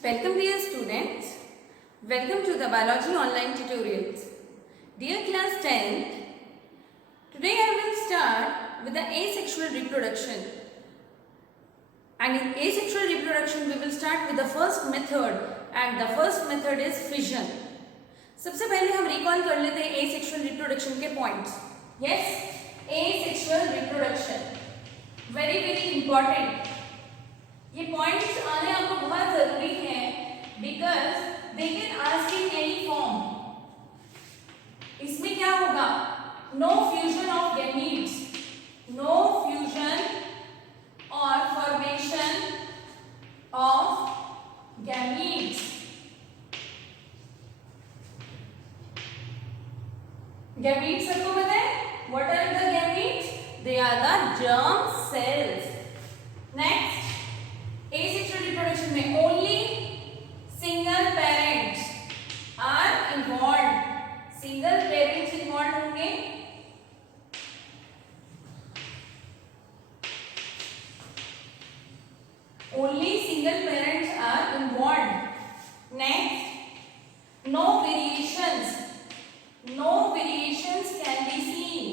Welcome dear students, welcome to the biology online tutorials. Dear class 10th, today I will start with the asexual reproduction. And in asexual reproduction we will start with the first method, and the first method is fission. सबसे पहले हम recall कर लेते हैं asexual reproduction के points. Yes, asexual reproduction very important. ये points आने आपको बहुत जरूरी है because they can ask in any form. इसमें क्या होगा? No fusion of gametes, no fusion और फॉर्मेशन ऑफ गैमीट्स. गैमीट्स सबको पता है? What are the gametes? They are the germ cells. Next, asexual reproduction में only single parents are involved. single parents involved होंगे. only single parents are involved. Next, no variations, no variations can be seen.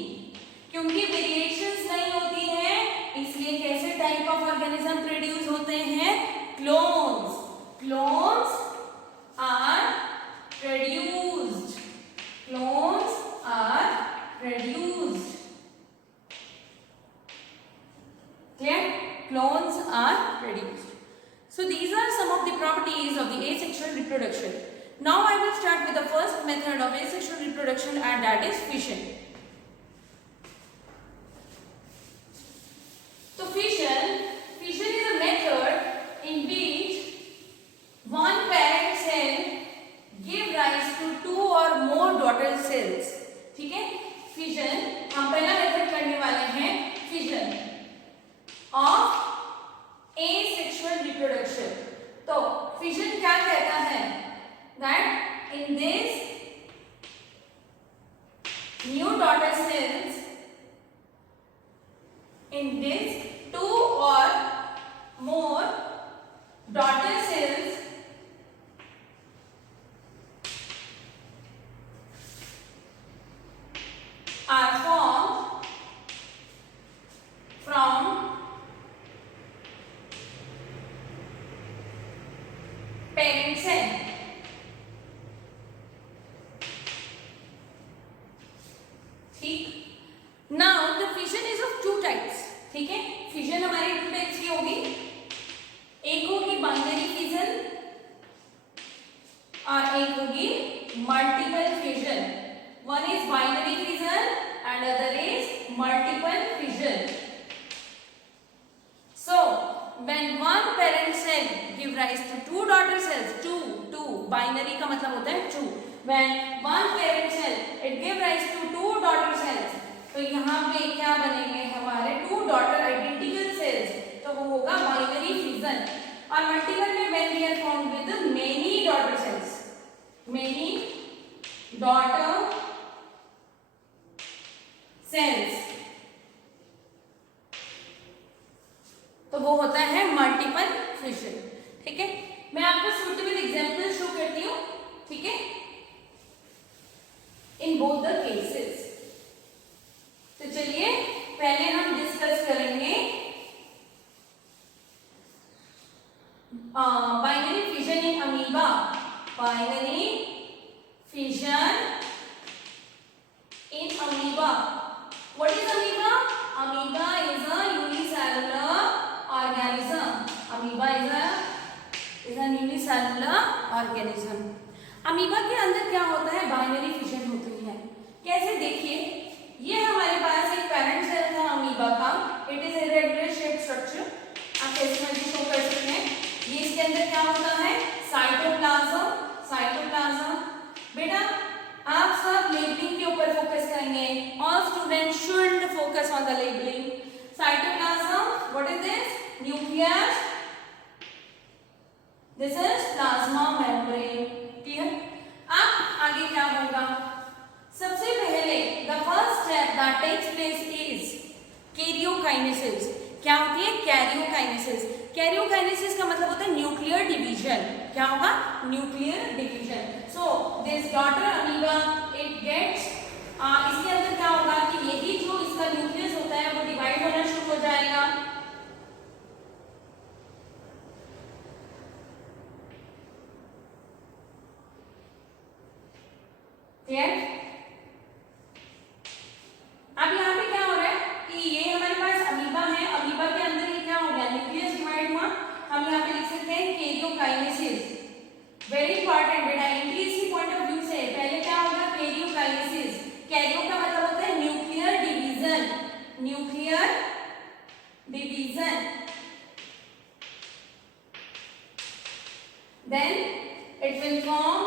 क्योंकि variations नहीं होती है इसलिए कैसे type of organism produce होते हैं? Clones. Clones are produced. Clones are produced. Clear? Clones are produced. So these are some of the properties of the asexual reproduction. Now I will start with the first method of asexual reproduction, and that is fission. Fission is a method in which one parent cell give rise to two or more daughter cells. ठीक है? Fission हम पहला method करने वाले हैं fission of asexual reproduction. तो fission क्या कहता है? That in this new daughter cells, in this two or more daughter cells are formed from parent cell. ठीक. Now the fission is of two types. ठीक है? फिजन हमारे two types की होगी. एक होगी बाइनरी फिजन और एक होगी multiple fission. One is binary fission and other is multiple fission. So when one parent cell give rise to two daughter cells, two binary का मतलब होता है two. When one parent cell it give rise to two daughter cells, तो यहाँ पे क्या बनेंगे हमारे टू डॉटर आइडेंटिकल सेल्स, तो वो होगा बाइनरी फिजन. और मल्टीपल में when we are formed with many daughter cells, many daughter cells, तो वो होता है मल्टीपल फिजन. ठीक है? मैं आपको सूटेबल एग्जांपल शो करती हूँ. ठीक है? In both the cases. तो चलिए पहले हम डिस्कस करेंगे binary fission in amoeba. Binary fission in amoeba. What is amoeba? Amoeba is a unicellular organism. Amoeba is a unicellular organism. Amoeba के अंदर क्या होता है? बाइनरी फिजन होती है. कैसे? देखिए, ये हमारे पास एक पेरेंट सेल था अमीबा का. It is irregular shape structure. आप कैसे मर्जी शो कर सकते हैं. ये इसके अंदर क्या होता है? साइटोप्लाज्म. साइटोप्लाज्म. बेटा आप सब लेबलिंग के ऊपर फोकस करेंगे. All students should focus on the labelling. Cytoplasm, what is this? Nucleus. This is plasma membrane. Clear? अब आगे क्या होगा? सबसे पहले the first step that takes place is karyokinesis. क्या होती है? कैरियोकाइनेसिस। कैरियोकाइनेसिस का मतलब होता है न्यूक्लियर डिवीजन। क्या होगा? Nuclear division. So this daughter amoeba it gets, इसके अंदर क्या होगा कि यही जो इसका न्यूक्लियस होता है वो डिवाइड होना शुरू हो जाएगा। क्लियर? अब यहाँ पे क्या हो रहा है कि ये हमारे पास अमीबा है, अमीबा के अंदर ये क्या हो गया? न्यूक्लियस डिवाइड हुआ। हम यहाँ पे लिख सकते हैं कैरियोकाइनेसिस। वेरी इंपॉर्टेंट बेटा, एमपीएससी पॉइंट ऑफ व्यू से पहले क्या होगा? कैरियोकाइनेसिस। कैरियो का मतलब होता है nuclear division, nuclear division. Then it will form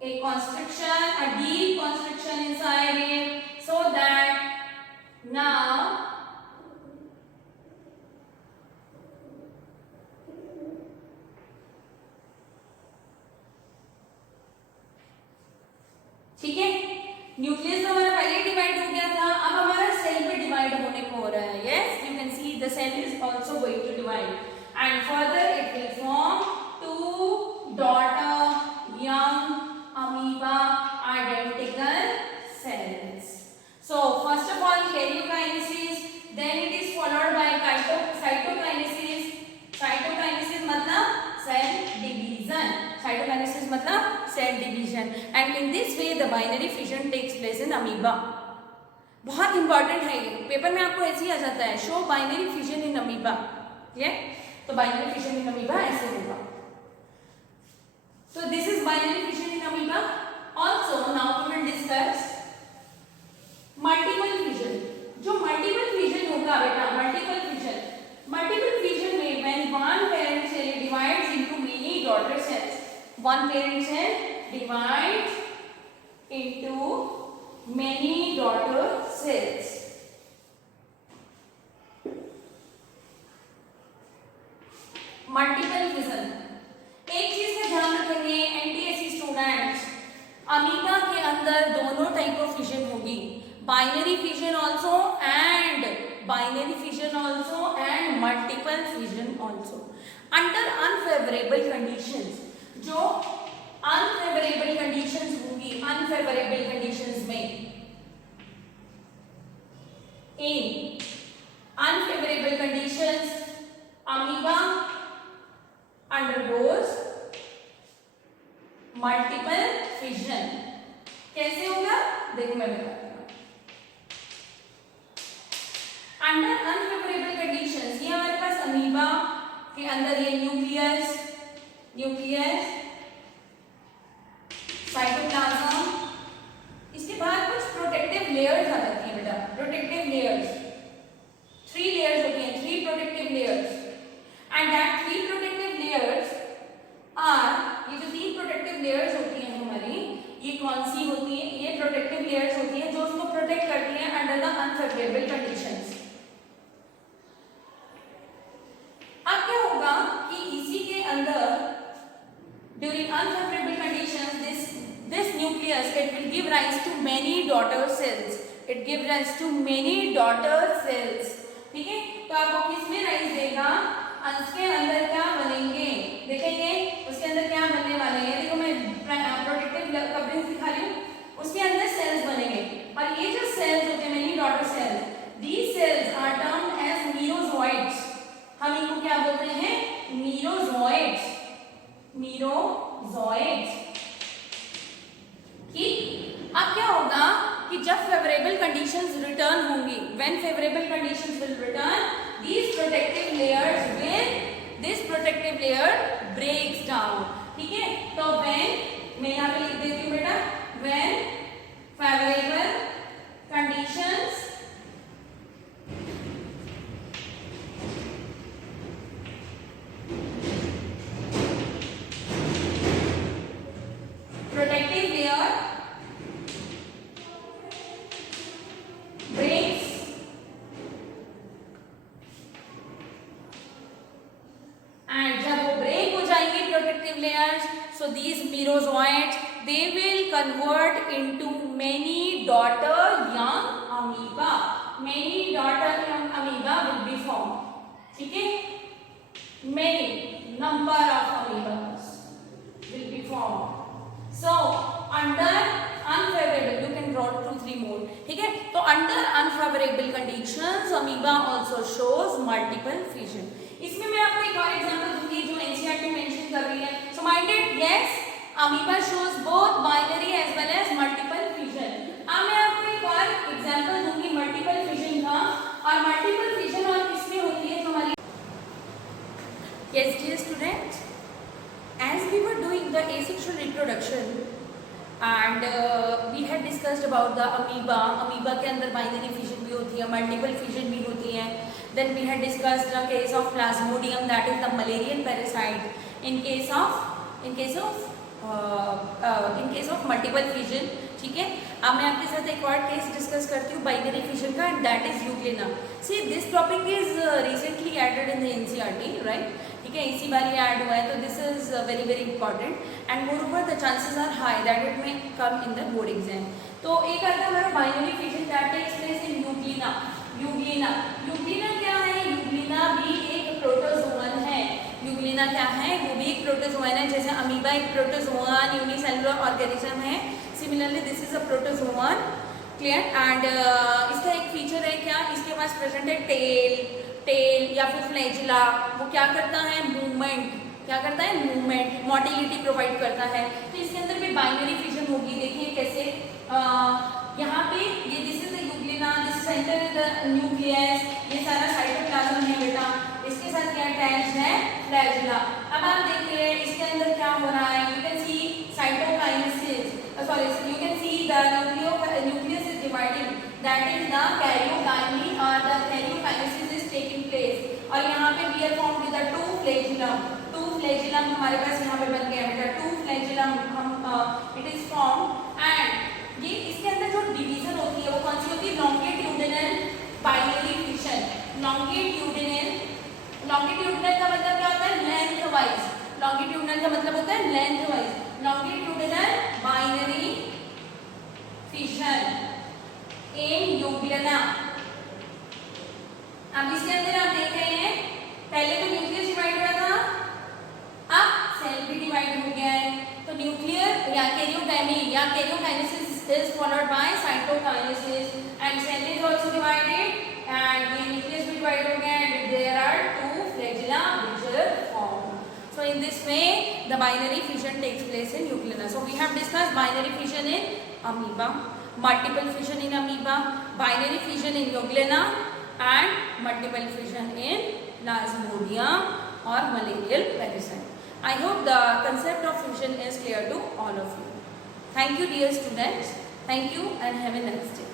a constriction, a deep constriction inside it, so that now ठीक है, न्यूक्लियस तो हमारा पहले डिवाइड हो गया था, अब हमारा सेल पे डिवाइड होने को हो रहा है। Yes, you can see the cell is also going to divide and further it will form two daughter young amoeba identical cells. So first of all karyokinesis, then it is followed by cytokinesis. Cytokinesis मतलब cell division. Cytokinesis मतलब cell division. And in this way the binary fission takes place in amoeba. बहुत important है ये, paper में आपको ऐसे ही आ जाता है, show binary fission in amoeba. ठीक है, तो बाइनरी फिजन इन अमीबा ऐसे होगा। So this is binary fission in amoeba. Also now we will discuss multiple fission. जो multiple fission होगा बेटा, multiple fission में when one parent cell divides into many daughter cells, one parent cell divides into many daughter cells. Multiple fission, एक चीज का ध्यान रखेंगे NTSC students, amoeba के अंदर दोनों टाइप ऑफ फिजन होगी, binary fission also and multiple fission also under unfavourable conditions. जो अनफेवरेबल कंडीशंस होंगी, अनफेवरेबल कंडीशंस में in unfavourable conditions amoeba undergoes multiple fission। कैसे होगा देखो मैं बताती हूँ। अंडर अनफेवरेबल कंडीशंस, ये हमारे पास अमीबा के अंदर ये न्यूक्लियस साइटोप्लाज्म, इसके बाद कुछ प्रोटेक्टिव लेयर्स आ जाती हैं बेटा, प्रोटेक्टिव लेयर्स, 3 लेयर्स होती हैं, 3 protective layers and that 3 protective layers are, ये जो 3 प्रोटेक्टिव लेयर्स होती हैं हमारी, ये कौन सी होती हैं? ये प्रोटेक्टिव लेयर्स होती हैं जो उसको प्रोटेक्ट करती हैं अंडर द अनफेवरेबल कंडीशंस। अब क्या होगा कि इसी के अंदर during unfavourable conditions this nucleus it will give rise to many daughter cells, it give rise to many daughter cells. ठीक है, तो आपको किसमें राइज देगा? उसके अंदर क्या बनेंगे देखेंगे, उसके अंदर क्या बनने वाले हैं। देखो मैं प्रोटेक्टिव कवरिंग दिखा रही हूँ, उसके अंदर सेल्स बनेंगे और ये जो सेल्स होते हैं many daughter cells, these cells are termed as merozoites. हम इनको क्या बोलते हैं? मीरोजोइड्स, ठीक। अब क्या होगा कि जब फेवरेबल कंडीशंस रिटर्न होंगी, when favourable conditions will return, these protective layers will, this protective layer breaks down। ठीक है, तो when, मैं यहाँ पे लिख देती हूँ बेटा, when favorable conditions protective layer breaks and जब वो ब्रेक हो जाएंगे protective layers, so these merozoites they will convert into many daughter young amoeba। many daughter amoeba will be formed. ठीक है, many number of amoebas will be formed. So under unfavorable, you can draw 2-3 more. ठीक है, तो under unfavorable conditions amoeba also shows multiple fission. इसमें मैं आपको एक और एग्जांपल दूंगी जो एनसीईआरटी मेंशन कर रही है. So minded, yes, amoeba shows both binary as well as multiple fission. अब मैं आपको एक और एग्जांपल दूंगी मल्टीपल फिशन का, और मल्टीपल फिशन और किसमें होती है हमारी. Yes dear students, as we were doing the asexual reproduction and we had discussed about the amoeba के अंदर binary fission भी होती है, multiple fission भी होती है. Then we had discussed the case of plasmodium, that is the malarial parasite. In case of multiple fission. ठीक है, अब मैं आपके साथ एक और केस डिस्कस करती हूँ बाइनरी फिशन का, and that is euglena. See this topic is recently added in the NCERT, right. ठीक है, इसी बार ये ऐड हुआ है, तो this is very very important and moreover the chances are high that it may come in the board exam. तो एक आता है हमारा binary fission that takes place in euglena. Euglena क्या है? यूग्लिना भी एक प्रोटोजोअन है. यूग्लिना क्या है? वो भी एक प्रोटोजोअन है. जैसे अमीबा एक प्रोटोजोअन यूनिसेलुलर ऑर्गेनिज्म है, similarly this is a protozoan. Clear. And इसका एक फीचर है क्या, इसके पास प्रेजेंट है टेल या फिर फ्लैजिला. वो क्या करता है? मूवमेंट. क्या करता है? मूवमेंट. मोटिलिटी प्रोवाइड करता है. तो इसके अंदर भी बाइनरी फिशन होगी. देखिए कैसे, यहाँ पे ये this is the Euglena, this centre is the nucleus, ये सारा साइटोप्लाज्म है बेटा. इसके साथ क्या अटैच्ड है? फ्लैजिला. अब आप देखिए इसके अंदर क्या हो रहा है. You can C cytokinesis, sorry, you can see the nucleus is dividing, that is the karyokinase or the karyokinesis is taking place. और यहाँ पे we are formed with the two flagellum हमारे पास यहाँ पे बन गया बेटा. two flagellum it is formed, and ये इसके अंदर जो डिवीजन होती है वो कौन सी होती है? longitudinal binary fission. longitudinal का मतलब क्या होता है? Length wise. longitudinal का मतलब होता है length wise. longitudinal binary fission in Euglena. अब इसके अंदर आप देख रहे हैं पहले तो न्यूक्लियस डिवाइड हुआ था, अब सेल भी डिवाइड हो गया है. तो न्यूक्लियर या कैरियोकाइनी या karyokinesis is followed by cytokinesis, and cell is also divided, and the nucleus भी divided हो गया, and there are two flagella which are formed. So in this way the binary fission takes place in Euglena. So we have discussed binary fission in amoeba, multiple fission in amoeba, binary fission in Euglena, and multiple fission in plasmodium or malarial parasite. I hope the concept of fission is clear to all of you. Thank you dear students. Thank you and have a nice day.